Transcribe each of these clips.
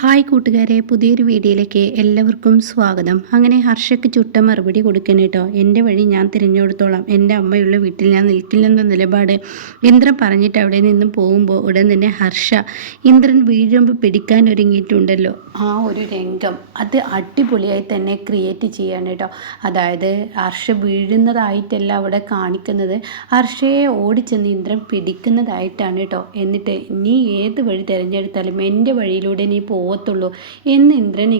Hi കൂട്ടുകാരെ, പുതിയൊരു വീഡിയോയിലേക്ക് എല്ലാവർക്കും സ്വാഗതം. അങ്ങനെ ഹർഷയ്ക്ക് ചുട്ട മറുപടി കൊടുക്കണം കേട്ടോ. എൻ്റെ വഴി ഞാൻ തിരഞ്ഞെടുത്തോളാം, എൻ്റെ അമ്മയുള്ള വീട്ടിൽ ഞാൻ നിൽക്കില്ലെന്ന നിലപാട് ഇന്ദ്രൻ പറഞ്ഞിട്ട് അവിടെ നിന്നും പോകുമ്പോൾ ഉടൻ തന്നെ ഹർഷ ഇന്ദ്രൻ വീഴുമ്പോൾ പിടിക്കാൻ ഒരുങ്ങിയിട്ടുണ്ടല്ലോ, ആ ഒരു രംഗം അത് അടിപൊളിയായി തന്നെ ക്രിയേറ്റ് ചെയ്യാണ് കേട്ടോ. അതായത് ഹർഷ വീഴുന്നതായിട്ടല്ല അവിടെ കാണിക്കുന്നത്, ഹർഷയെ ഓടിച്ചെന്ന് ഇന്ദ്രൻ പിടിക്കുന്നതായിട്ടാണ് കേട്ടോ. എന്നിട്ട് നീ ഏത് വഴി തിരഞ്ഞെടുത്താലും എൻ്റെ വഴിയിലൂടെ നീ പോകത്തുള്ളൂ എന്ന് ഇന്ദ്രനെ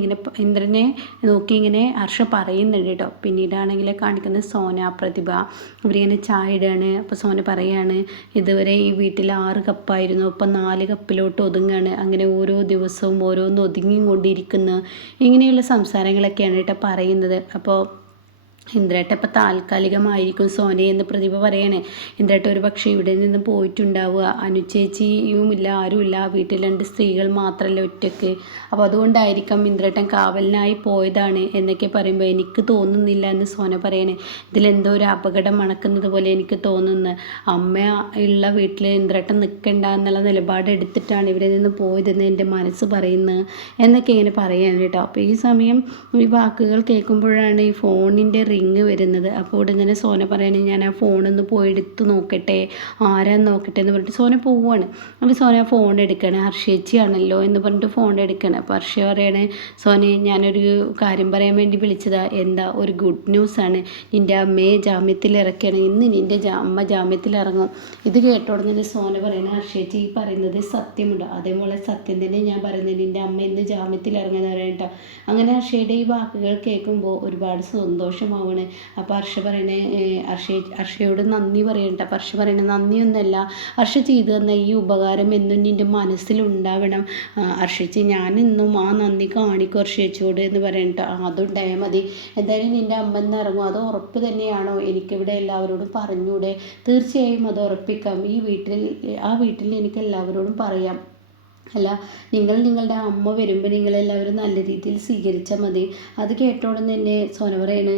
നോക്കി ഇങ്ങനെ ഹർഷ പറയുന്നുണ്ട് കേട്ടോ. പിന്നീടാണെങ്കിൽ കാണിക്കുന്നത് സോന പ്രതിഭ അവരിങ്ങനെ ചായ ഇടുകയാണ്. അപ്പോൾ സോന പറയാണ്, ഇതുവരെ ഈ വീട്ടിൽ 6 കപ്പായിരുന്നു, ഇപ്പം 4 കപ്പിലോട്ട് ഒതുങ്ങാണ്, അങ്ങനെ ഓരോ ദിവസവും ഓരോന്ന് ഒതുങ്ങിക്കൊണ്ടിരിക്കുന്നു, ഇങ്ങനെയുള്ള സംസാരങ്ങളൊക്കെയാണ് കേട്ടോ പറയുന്നത്. അപ്പോൾ ഇന്ദ്രേട്ട ഇപ്പം താൽക്കാലികമായിരിക്കും സോനയെന്ന് പ്രതിഭ പറയണേ. ഇന്ദ്രേട്ട ഒരു പക്ഷേ ഇവിടെ നിന്ന് പോയിട്ടുണ്ടാവുക, അനുചേച്ചിയും ഇല്ല, ആരുമില്ല, വീട്ടിൽ 2 സ്ത്രീകൾ മാത്രമല്ല ഒറ്റയ്ക്ക്, അപ്പോൾ അതുകൊണ്ടായിരിക്കാം ഇന്ദ്രേട്ടൻ കാവലിനായി പോയതാണ് എന്നൊക്കെ പറയുമ്പോൾ എനിക്ക് തോന്നുന്നില്ല എന്ന് സോന പറയണേ. ഇതിലെന്തോ ഒരു അപകടം മണക്കുന്നത് പോലെ എനിക്ക് തോന്നുന്നു, അമ്മ ഉള്ള വീട്ടിൽ ഇന്ദ്രേട്ടൻ നിൽക്കണ്ട എന്നുള്ള നിലപാട് എടുത്തിട്ടാണ് ഇവിടെ നിന്ന് പോയതെന്ന് എൻ്റെ മനസ്സ് പറയുന്നു എന്നൊക്കെ ഇങ്ങനെ പറയാൻ കേട്ടോ. അപ്പോൾ ഈ സമയം ഈ വാക്കുകൾ കേൾക്കുമ്പോഴാണ് ഈ ഫോണിൻ്റെ റിങ് വരുന്നത്. അപ്പോൾ ഉടനെ സോന പറയണേ, ഞാൻ ആ ഫോണൊന്ന് പോയി എടുത്ത് നോക്കട്ടെ, ആരാന്ന് നോക്കട്ടെ എന്ന് പറഞ്ഞിട്ട് സോന പോവുകയാണ്. അപ്പോൾ സോന ഫോൺ എടുക്കണേ, ഹർഷേച്ചിയാണല്ലോ എന്ന് പറഞ്ഞിട്ട് ഫോൺ എടുക്കണം. അപ്പോൾ ഹർഷ പറയണേ, സോനെ ഞാനൊരു കാര്യം പറയാൻ വേണ്ടി വിളിച്ചതാ, എന്താ ഒരു ഗുഡ് ന്യൂസാണ്, നിൻ്റെ അമ്മയെ ജാമ്യത്തിൽ ഇറക്കുകയാണ്, ഇന്ന് നിൻ്റെ അമ്മ ജാമ്യത്തിൽ ഇറങ്ങും. ഇത് കേട്ടോടനെ സോന പറയണേ, ഹർഷേച്ചി ഈ പറയുന്നത് സത്യമുണ്ട്, അതേപോലെ സത്യം തന്നെ ഞാൻ പറയുന്നത്, നിൻ്റെ അമ്മ ഇന്ന് ജാമ്യത്തിൽ ഇറങ്ങുന്ന പറയട്ടോ. അങ്ങനെ ഹർഷയുടെ ഈ വാക്കുകൾ കേൾക്കുമ്പോൾ ഒരുപാട് സന്തോഷമാവും. അപ്പോൾ ഹർഷ പറയണേ, ഹർഷയോട് നന്ദി പറയണ്ട. അപ്പോൾ ഹർഷ പറയണേ, നന്ദിയൊന്നുമല്ല, ഹർഷ ചെയ്തു തന്ന ഈ ഉപകാരം എന്നും നിൻ്റെ മനസ്സിലുണ്ടാവണം ഹർഷേച്ചി, ഞാൻ ഇന്നും ആ നന്ദി കാണിക്കും ഹർഷേച്ചിയോട് എന്ന് പറയണ്ട. അതുണ്ടായാൽ മതി, എന്തായാലും നിൻ്റെ അമ്മ എന്ന് ഇറങ്ങും, അത് ഉറപ്പ് തന്നെയാണോ, എനിക്കിവിടെ എല്ലാവരോടും പറഞ്ഞൂടെ? തീർച്ചയായും അത് ഉറപ്പിക്കാം, ആ വീട്ടിൽ എനിക്ക് എല്ലാവരോടും പറയാം. അല്ല, നിങ്ങളുടെ അമ്മ വരുമ്പോൾ നിങ്ങളെല്ലാവരും നല്ല രീതിയിൽ സ്വീകരിച്ചാൽ മതി. അത് കേട്ടോടെ തന്നെ സോന പറയണ്,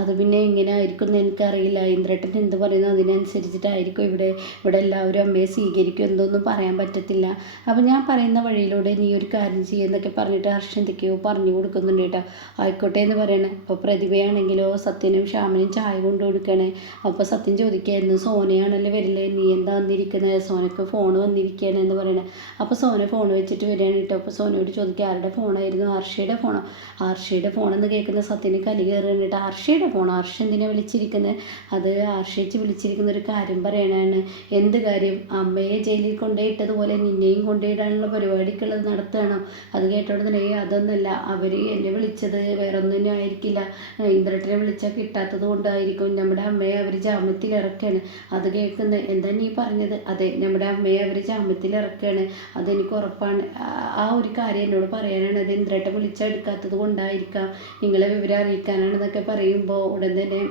അത് പിന്നെ എങ്ങനെ ആയിരിക്കും എന്ന് എനിക്കറിയില്ല, ഇന്ദ്രേട്ടൻ എന്ത് പറയുന്നു അതിനനുസരിച്ചിട്ടായിരിക്കും ഇവിടെ എല്ലാവരും അമ്മയെ സ്വീകരിക്കും, എന്തൊന്നും പറയാൻ പറ്റത്തില്ല. അപ്പോൾ ഞാൻ പറയുന്ന വഴിയിലൂടെ നീ ഒരു കാര്യം ചെയ്യുന്നൊക്കെ പറഞ്ഞിട്ട് ഹർഷ എന്തൊക്കെയോ പറഞ്ഞു കൊടുക്കുന്നുണ്ട് കേട്ടോ. ആയിക്കോട്ടെ എന്ന് പറയണേ. അപ്പോൾ പ്രതിഭയാണെങ്കിലോ സത്യനും ശ്യാമിനും ചായ കൊണ്ടു കൊടുക്കണേ. അപ്പോൾ സത്യം ചോദിക്കായിരുന്നു, സോനയാണല്ലോ വരില്ലേ, നീ എന്താ വന്നിരിക്കുന്നത്, സോനക്ക് ഫോൺ വന്നിരിക്കുകയാണ് എന്ന് പറയണേ. അപ്പോൾ സോന ഫോൺ വെച്ചിട്ട് വരികയാണ് കേട്ടോ. അപ്പോൾ സോനയോട് ചോദിക്കുക, ആരുടെ ഫോണായിരുന്നു? ഹർഷയുടെ ഫോണോ? ഹർഷയുടെ ഫോണെന്ന് കേൾക്കുന്ന സത്യന് കലി കയറുകയാണ് കേട്ടോ. ഹർഷയുടെ ഫോണോ? ഹർഷ എന്തിനാണ് വിളിച്ചിരിക്കുന്നത്? അത് ഹർഷേച്ച് വിളിച്ചിരിക്കുന്ന ഒരു കാര്യം പറയാനാണ്. എന്ത് കാര്യം? അമ്മയെ ജയിലിൽ കൊണ്ടുപോയിട്ടതുപോലെ നിന്നെയും കൊണ്ടുപോയിടാനുള്ള പരിപാടിക്കുള്ളത് നടത്തുകയാണോ? അത് കേട്ടോടെ അതൊന്നല്ല, അവർ എന്നെ വിളിച്ചത് വേറെ ഒന്നും ആയിരിക്കില്ല, ഇന്ദ്രട്ടനെ വിളിച്ചാൽ കിട്ടാത്തത് കൊണ്ടായിരിക്കും, നമ്മുടെ അമ്മയെ അവർ ജാമ്യത്തിൽ ഇറക്കുകയാണ്. അത് കേൾക്കുന്നത് എന്താ നീ പറഞ്ഞത്? അതെ, നമ്മുടെ അമ്മയെ അവർ ജാമ്യത്തിൽ ഇറക്കുകയാണ്, അതെനിക്ക് ഉറപ്പാണ്. ആ ഒരു കാര്യം എന്നോട് പറയാനാണ്, അത് ഇന്ദ്രേട്ടൻ വിളിച്ചെടുക്കാത്തത് കൊണ്ടായിരിക്കാം, നിങ്ങളെ വിവരം അറിയിക്കാനാണെന്നൊക്കെ പറയുമ്പോൾ ഉടൻ തന്നെ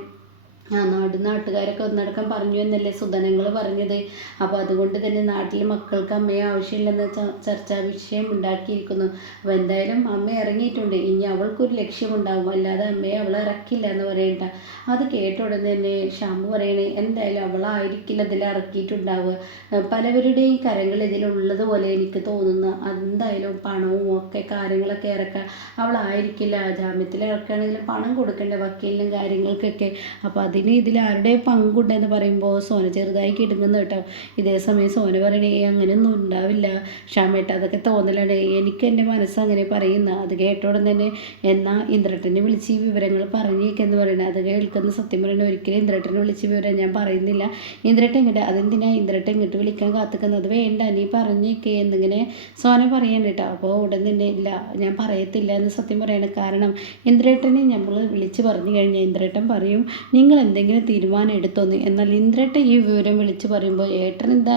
നാട്ടുകാരൊക്കെ ഒന്നടക്കം പറഞ്ഞു എന്നല്ലേ സുധനങ്ങൾ പറഞ്ഞത്. അപ്പോൾ അതുകൊണ്ട് തന്നെ നാട്ടിൽ മക്കൾക്ക് അമ്മയെ ആവശ്യമില്ലെന്ന ചർച്ചാ വിഷയം ഉണ്ടാക്കിയിരിക്കുന്നു. അപ്പോൾ എന്തായാലും അമ്മ ഇറങ്ങിയിട്ടുണ്ട്, ഇനി അവൾക്കൊരു ലക്ഷ്യമുണ്ടാകും, അല്ലാതെ അമ്മയെ അവൾ ഇറക്കില്ല എന്ന് പറയണ്ട. അത് കേട്ട ഉടനെ തന്നെ ഷാമ്പു പറയണേ, എന്തായാലും അവളായിരിക്കില്ല ഇതിൽ ഇറക്കിയിട്ടുണ്ടാവുക, പലവരുടെയും കരങ്ങൾ ഇതിലുള്ളതുപോലെ എനിക്ക് തോന്നുന്നു, എന്തായാലും പണവും ഒക്കെ കാര്യങ്ങളൊക്കെ ഇറക്കാൻ അവളായിരിക്കില്ല, ജാമ്യത്തിൽ ഇറക്കുകയാണെങ്കിൽ പണം കൊടുക്കേണ്ട വക്കീലിനും കാര്യങ്ങൾക്കൊക്കെ. അപ്പോൾ ഇതിൽ ആരുടെ പങ്കുണ്ടെന്ന് പറയുമ്പോൾ സോന ചെറുതായി കിടുങ്ങുന്നു കേട്ടോ. ഇതേ സമയം സോന പറയണേ, അങ്ങനെയൊന്നും ഉണ്ടാവില്ല ഷാമേട്ട, അതൊക്കെ തോന്നലാണ്, എനിക്ക് എൻ്റെ മനസ്സ് അങ്ങനെ പറയുന്ന. അത് കേട്ടോടെ തന്നെ എന്നാൽ ഇന്ദ്രട്ടനെ വിളിച്ച് ഈ വിവരങ്ങൾ പറഞ്ഞേക്കെന്ന് പറയണത്. അത് കേൾക്കുന്ന സത്യം പറയണ, ഒരിക്കലും ഇന്ദ്രട്ടനെ വിളിച്ച് വിവരം ഞാൻ പറയുന്നില്ല, ഇന്ദ്രട്ടൻ ഇങ്ങോട്ട്, അതെന്തിനാ ഇന്ദ്രട്ടൻ ഇങ്ങോട്ട് വിളിക്കാൻ കാത്തുക്കുന്നത്, വേണ്ട നീ പറഞ്ഞേക്കേ എന്നിങ്ങനെ സോന പറയാൻ കേട്ടോ. അപ്പോൾ ഉടൻ തന്നെ ഇല്ല, ഞാൻ പറയത്തില്ല എന്ന് സത്യം പറയണം. കാരണം ഇന്ദ്രേട്ടനെ നമ്മൾ വിളിച്ച് പറഞ്ഞു കഴിഞ്ഞാൽ ഇന്ദ്രേട്ടൻ പറയും നിങ്ങൾ എന്തെങ്കിലും തീരുമാനം എടുത്തോന്ന്. എന്നാൽ ഇന്ദ്രേട്ടൻ ഈ വിവരം വിളിച്ച് പറയുമ്പോൾ ഏട്ടൻ എന്താ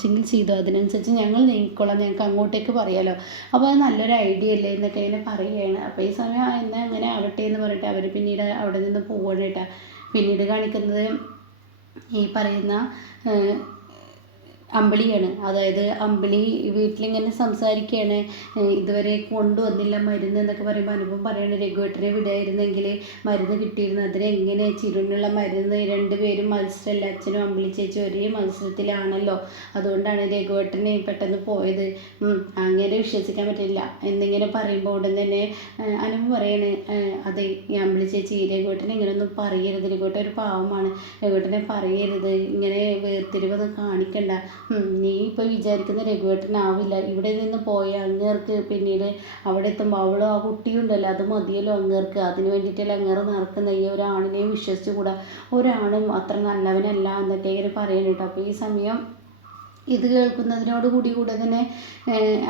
ചികിത്സ ചെയ്തോ, അതിനനുസരിച്ച് ഞങ്ങൾ നീങ്ങിക്കോളാം, ഞങ്ങൾക്ക് അങ്ങോട്ടേക്ക് പറയാലോ, അപ്പോൾ അത് നല്ലൊരു ഐഡിയ അല്ലേ എന്നൊക്കെ ഇങ്ങനെ പറയുകയാണ്. അപ്പോൾ ഈ സമയം എന്നാൽ അങ്ങനെ ആവട്ടെ എന്ന് പറഞ്ഞിട്ട് അവർ പിന്നീട് അവിടെ നിന്ന് പോവുകയാണ് കേട്ടോ. പിന്നീട് കാണിക്കുന്നത് ഈ പറയുന്ന അമ്പിളിയാണ്. അതായത് അമ്പിളി വീട്ടിലിങ്ങനെ സംസാരിക്കുകയാണ്, ഇതുവരെ കൊണ്ടുവന്നില്ല മരുന്ന് എന്നൊക്കെ പറയുമ്പോൾ അനുപം പറയണ രഘുവേട്ടനെ വിടായിരുന്നെങ്കിൽ മരുന്ന് കിട്ടിയിരുന്നു. അതിനെങ്ങനെ ചിരുനുള്ള മരുന്ന്, രണ്ടുപേരും മത്സരമല്ല, അച്ഛനും അമ്പിളി ചേച്ചി ഒരേ മത്സരത്തിലാണല്ലോ, അതുകൊണ്ടാണ് രഘുവേട്ടനെ പെട്ടെന്ന് പോയത്, അങ്ങനെ വിശ്വസിക്കാൻ പറ്റില്ല എന്നിങ്ങനെ പറയുമ്പോൾ ഉടൻ തന്നെ അനുപം പറയാണ്, അതെ ഈ അമ്പിളി ചേച്ചി രഘുവേട്ടനെ ഇങ്ങനെയൊന്നും പറയരുത്, രഘുവേട്ടൻ ഒരു പാവമാണ്, രഘുവേട്ടനെ പറയരുത്, ഇങ്ങനെ വേർതിരിവൊന്നും കാണിക്കണ്ട, നീ ഇപ്പോൾ വിചാരിക്കുന്ന രഘുവേട്ടനാവില്ല, ഇവിടെ നിന്ന് പോയ അങ്ങേർക്ക് പിന്നീട് അവിടെ എത്തുമ്പോൾ അവളും ആ കുട്ടിയുണ്ടല്ലോ അത് മതിയല്ലോ അങ്ങേർക്ക്, അതിന് വേണ്ടിയിട്ടല്ല അങ്ങേറ് നടക്കുന്ന, ഈ ഒരാണിനെയും വിശ്വസിച്ചുകൂടാ, ഒരാണും അത്ര നല്ലവനല്ല എന്നൊക്കെ ഇങ്ങനെ പറയണം കേട്ടോ. അപ്പോൾ ഈ സമയം ഇത് കേൾക്കുന്നതിനോട് കൂടെ തന്നെ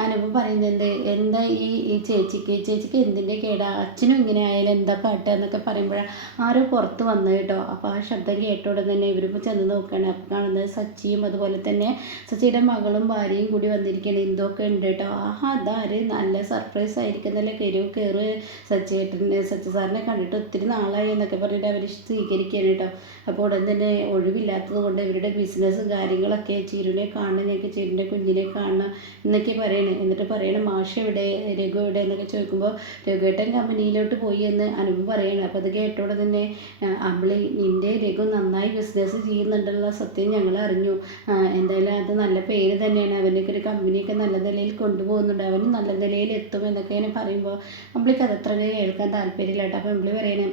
അനുപം പറയുന്നുണ്ട്, എന്താ ഈ ചേച്ചിക്ക് എന്തിൻ്റെ കേടാ, അച്ഛനും ഇങ്ങനെ ആയാലും എന്താ കാട്ടുക എന്നൊക്കെ പറയുമ്പോഴാണ് ആരോ പുറത്ത് വന്നു കേട്ടോ. അപ്പോൾ ആ ശബ്ദം കേട്ടോടെ തന്നെ ഇവരിപ്പോൾ ചെന്ന് നോക്കുകയാണ്. അപ്പോൾ കാണുന്നത് സച്ചിയും അതുപോലെ തന്നെ സച്ചിയുടെ മകളും ഭാര്യയും കൂടി വന്നിരിക്കുകയാണ്. എന്തൊക്കെ ഉണ്ട് കേട്ടോ, അതാര് നല്ല സർപ്രൈസ് ആയിരിക്കുന്നല്ലേ, കയറ് സച്ചി സാറിനെ കണ്ടിട്ട് ഒത്തിരി നാളായി എന്നൊക്കെ പറഞ്ഞിട്ട് അവർ സ്വീകരിക്കുകയാണ് കേട്ടോ. അപ്പോൾ ഉടൻ തന്നെ ഒഴിവില്ലാത്തത് കൊണ്ട് ഇവരുടെ ബിസിനസ്സും കാര്യങ്ങളൊക്കെ ചിരുനെ കാണണം, ഞങ്ങൾക്ക് ചിരുൻ്റെ കുഞ്ഞിനെ കാണണം എന്നൊക്കെ പറയണേ. എന്നിട്ട് പറയണം, മാഷ് എവിടെ, രഘു എവിടെ എന്നൊക്കെ ചോദിക്കുമ്പോൾ രഘുവേട്ടൻ കമ്പനിയിലോട്ട് പോയി എന്ന് അനുപം പറയണം. അപ്പോൾ അത് കേട്ടോടെ തന്നെ അമ്പിളി, നിൻ്റെ രഘു നന്നായി ബിസിനസ് ചെയ്യുന്നുണ്ടുള്ള സത്യം ഞങ്ങൾ അറിഞ്ഞു, എന്തായാലും അത് നല്ല പേര് തന്നെയാണ്, അവനൊക്കെ ഒരു കമ്പനിയൊക്കെ നല്ല നിലയിൽ കൊണ്ടുപോകുന്നുണ്ട്, അവന് നല്ല നിലയിൽ എത്തും എന്നൊക്കെ ഇങ്ങനെ പറയുമ്പോൾ അമ്പിളിക്ക് അതത്ര കേൾക്കാൻ താല്പര്യമില്ല കേട്ടോ. അപ്പോൾ അമ്പിളി പറയണേ,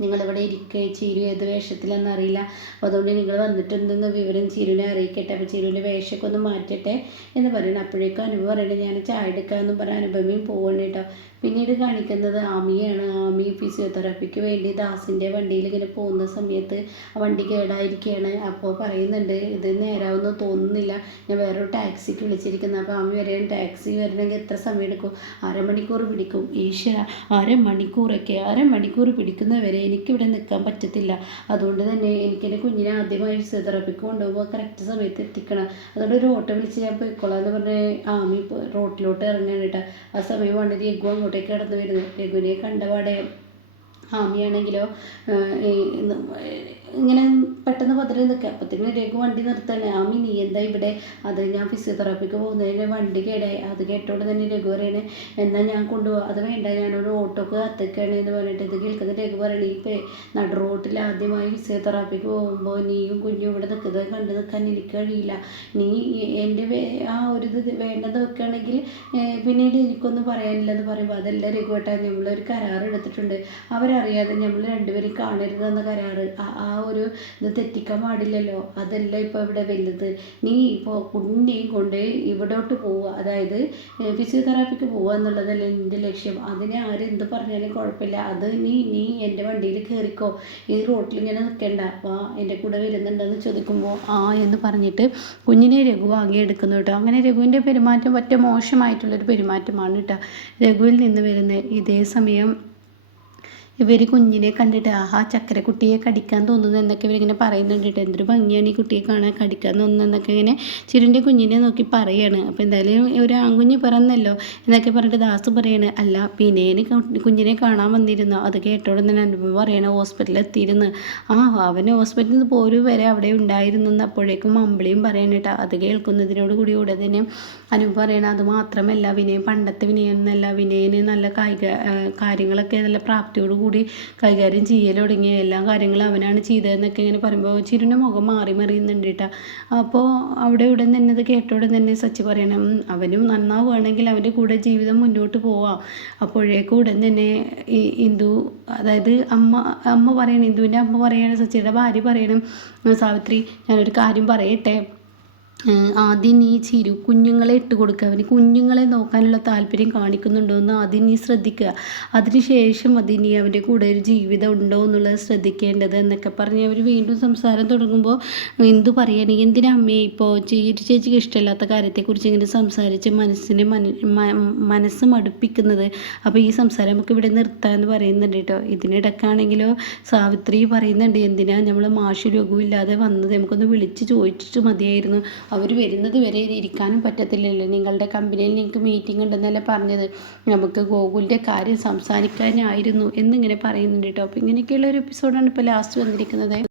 നിങ്ങളിവിടെ ഇരിക്കുക, ചിരു ഏത് വേഷത്തിലെന്ന് അറിയില്ല, അപ്പോൾ അതുകൊണ്ട് നിങ്ങൾ വന്നിട്ടുണ്ടെന്ന് വിവരം ചിരുവിനെ അറിയിക്കട്ടെ, അപ്പോൾ ചിരുവിൻ്റെ വേഷമൊക്കെ ഒന്ന് മാറ്റട്ടെ എന്ന് പറയണം. അപ്പോഴേക്കും അനുപം പറയണേ, ഞാൻ ചായ എടുക്കാമെന്നും പറഞ്ഞ അനുപമയും പോകണം കേട്ടോ. പിന്നീട് കാണിക്കുന്നത് ആമിയാണ്. ആമി ഫിസിയോതെറാപ്പിക്ക് വേണ്ടി ദാസിൻ്റെ വണ്ടിയിൽ ഇങ്ങനെ പോകുന്ന സമയത്ത് ആ വണ്ടി കേടായിരിക്കുകയാണ്. അപ്പോൾ പറയുന്നുണ്ട്, ഇത് നേരാവെന്ന് തോന്നുന്നില്ല, ഞാൻ വേറൊരു ടാക്സിക്ക് വിളിച്ചിരിക്കുന്നത്. അപ്പോൾ ആമി വരെയും ടാക്സി വരണമെങ്കിൽ എത്ര സമയം എടുക്കും, അരമണിക്കൂർ പിടിക്കും. ഈശ്വര, അരമണിക്കൂർ പിടിക്കുന്നവരെ എനിക്കിവിടെ നിൽക്കാൻ പറ്റത്തില്ല, അതുകൊണ്ട് തന്നെ എനിക്കെൻ്റെ കുഞ്ഞിനെ ആദ്യമായി ഫിസിയോതെറാപ്പിക്ക് കൊണ്ടുപോകുമ്പോൾ കറക്റ്റ് സമയത്ത് എത്തിക്കണം, അതുകൊണ്ട് ഒരു ഓട്ടോ വിളിച്ച് ഞാൻ പോയിക്കോളാം എന്ന് പറഞ്ഞ് ആമി റോട്ടിലോട്ട് ഇറങ്ങാൻ കേട്ടോ. ആ സമയം വളരെ രഘു അങ്ങോട്ടേക്ക് കടന്നു വരുന്നത്. രഘുവിനെ കണ്ടപാടെ ആമിയാണെങ്കിലോ ഇങ്ങനെ പെട്ടെന്ന് പതിരെ നിൽക്കുക. അപ്പത്തിന് രഘു വണ്ടി നിർത്താൻ, ആമി നീ എന്താ ഇവിടെ, അത് ഞാൻ ഫിസിയോതെറാപ്പിക്ക് പോകുന്നതിന് വണ്ടി കേടായി, അത് കേട്ടോണ്ട് തന്നെ രഘു പറയണേ, എന്നാൽ ഞാൻ കൊണ്ടുപോകാം, അത് വേണ്ട ഞാനൊരു ഓട്ടോക്ക് കത്തിക്കുകയാണ് എന്ന് പറഞ്ഞിട്ട് ഇത് കേൾക്കുന്ന രഘു പറയണേ, ഈ നടു റോട്ടിൽ ആദ്യമായി ഫിസിയോതെറാപ്പിക്ക് പോകുമ്പോൾ നീയും കുഞ്ഞും ഇവിടെ നിൽക്കുന്നത് കണ്ടു നിൽക്കാൻ എനിക്ക് കഴിയില്ല, നീ എൻ്റെ ആ ഒരു ഇത് വേണ്ടത് വെക്കുകയാണെങ്കിൽ പിന്നീട് എനിക്കൊന്നും പറയാനില്ലെന്ന് പറയുമ്പോൾ, അതെല്ലാം രഘുവേട്ടാ, നമ്മളൊരു കരാർ എടുത്തിട്ടുണ്ട്, അവരറിയാതെ നമ്മൾ രണ്ടുപേരും കാണരുതെന്ന കരാറ്, ആ ഒരു ഇത് തെറ്റിക്കാൻ പാടില്ലല്ലോ, അതല്ല ഇപ്പോൾ ഇവിടെ വലുത്, നീ ഇപ്പോൾ കുഞ്ഞിനെയും കൊണ്ട് ഇവിടോട്ട് പോവുക, അതായത് ഫിസിയോതെറാപ്പിക്ക് പോവുക എന്നുള്ളതല്ല എൻ്റെ ലക്ഷ്യം, അതിനെ ആരെന്ത് പറഞ്ഞാലും കുഴപ്പമില്ല, അത് നീ എൻ്റെ വണ്ടിയിൽ കയറിക്കോ, ഈ റോട്ടിൽ ഇങ്ങനെ നിൽക്കേണ്ട, വാ എൻ്റെ കൂടെ വരുന്നുണ്ടെന്ന് ചോദിക്കുമ്പോൾ ആ എന്ന് പറഞ്ഞിട്ട് കുഞ്ഞിനെ രഘു വാങ്ങിയെടുക്കുന്നു കേട്ടോ. അങ്ങനെ രഘുവിൻ്റെ പെരുമാറ്റം ഒറ്റ മോശമായിട്ടുള്ളൊരു പെരുമാറ്റമാണ് കേട്ടോ രഘുവിൽ നിന്ന് വരുന്നത്. ഇതേ സമയം ഇവർ കുഞ്ഞിനെ കണ്ടിട്ട് ആഹാ ചക്കരക്കുട്ടിയെ കടിക്കാൻ തോന്നുന്നു എന്നൊക്കെ ഇവരിങ്ങനെ പറയുന്നുണ്ട് കേട്ടോ. എന്തൊരു ഭംഗിയാണ് ഈ കുട്ടിയെ കാണാൻ, കടിക്കാൻ തോന്നുന്നു എന്നൊക്കെ ഇങ്ങനെ ചിരുൻ്റെ കുഞ്ഞിനെ നോക്കി പറയാണ്. അപ്പോൾ എന്തായാലും ഒരു ആൺകുഞ്ഞ് പിറന്നല്ലോ എന്നൊക്കെ പറഞ്ഞിട്ട് ദാസ് പറയാണ്, അല്ല വിനയന് കുഞ്ഞിനെ കാണാൻ വന്നിരുന്നു, അത് കേട്ടോടെ തന്നെ അനുപം പറയണം ഹോസ്പിറ്റലിൽ എത്തിയിരുന്നു, അവന് ഹോസ്പിറ്റലിൽ നിന്ന് പോരും വരെ അവിടെ ഉണ്ടായിരുന്നു എന്ന് അപ്പോഴേക്കും അമ്പിളിയും പറയണം കേട്ടോ. അത് കേൾക്കുന്നതിനോട് കൂടെ തന്നെ അനുപം പറയണം, അത് മാത്രമല്ല വിനയൻ പണ്ടത്തെ വിനയനൊന്നല്ല, വിനയന് നല്ല കാര്യങ്ങളൊക്കെ നല്ല പ്രാപ്തിയോട് കൂടി കൈകാര്യം ചെയ്യൽ തുടങ്ങിയ എല്ലാ കാര്യങ്ങളും അവനാണ് ചെയ്തതെന്നൊക്കെ ഇങ്ങനെ പറയുമ്പോൾ ചിരുൻ്റെ മുഖം മറിയുന്നുണ്ട് കേട്ടോ. അപ്പോൾ അവിടെ ഉടൻ തന്നെ ഇത് കേട്ടോടെ തന്നെ സച്ചി പറയണം, അവനും നന്നാവുകയാണെങ്കിൽ അവൻ്റെ കൂടെ ജീവിതം മുന്നോട്ട് പോവാം. അപ്പോഴേക്കും ഉടൻ തന്നെ ഈ ഇന്ദു, അതായത് അമ്മ പറയണം, ഇന്ദുവിൻ്റെ അമ്മ പറയണം, സച്ചിയുടെ ഭാര്യ പറയണം, സാവിത്രി ഞാനൊരു കാര്യം പറയട്ടെ, ആദ്യം നീ ചിരു കുഞ്ഞുങ്ങളെ ഇട്ട് കൊടുക്കുക, അവന് കുഞ്ഞുങ്ങളെ നോക്കാനുള്ള താല്പര്യം കാണിക്കുന്നുണ്ടോ എന്ന് ആദ്യം നീ ശ്രദ്ധിക്കുക, അതിനുശേഷം നീ അവൻ്റെ കൂടെ ഒരു ജീവിതം ഉണ്ടോ എന്നുള്ളത് ശ്രദ്ധിക്കേണ്ടത് എന്നൊക്കെ പറഞ്ഞ് അവർ വീണ്ടും സംസാരം തുടങ്ങുമ്പോൾ എന്തു പറയണേ, എന്തിനാ അമ്മയെ ഇപ്പോൾ ചേച്ചിക്ക് ഇഷ്ടമില്ലാത്ത കാര്യത്തെക്കുറിച്ച് ഇങ്ങനെ സംസാരിച്ച് മനസ്സ് മടുപ്പിക്കുന്നത്, അപ്പോൾ ഈ സംസാരം നമുക്ക് ഇവിടെ നിർത്താമെന്ന് പറയുന്നുണ്ട് കേട്ടോ. ഇതിനിടക്കാണെങ്കിലോ സാവിത്രി പറയുന്നുണ്ട്, എന്തിനാ നമ്മൾ മാഷ് രഘുവില്ലാതെ വന്നത്, നമുക്കൊന്ന് വിളിച്ച് ചോദിച്ചിട്ട് മതിയായിരുന്നു, അവർ വരുന്നത് വരെ ഇരിക്കാനും പറ്റത്തില്ലല്ലോ, നിങ്ങളുടെ കമ്പനിയിൽ നിങ്ങൾക്ക് മീറ്റിംഗ് ഉണ്ടെന്നല്ലേ പറഞ്ഞത്, നമുക്ക് ഗോകുലിൻ്റെ കാര്യം സംസാരിക്കാനായിരുന്നു എന്നിങ്ങനെ പറയുന്നുണ്ട് കേട്ടോ. അപ്പോൾ ഇങ്ങനെയൊക്കെയുള്ള ഒരു എപ്പിസോഡാണ് ഇപ്പോൾ ലാസ്റ്റ് വന്നിരിക്കുന്നത്.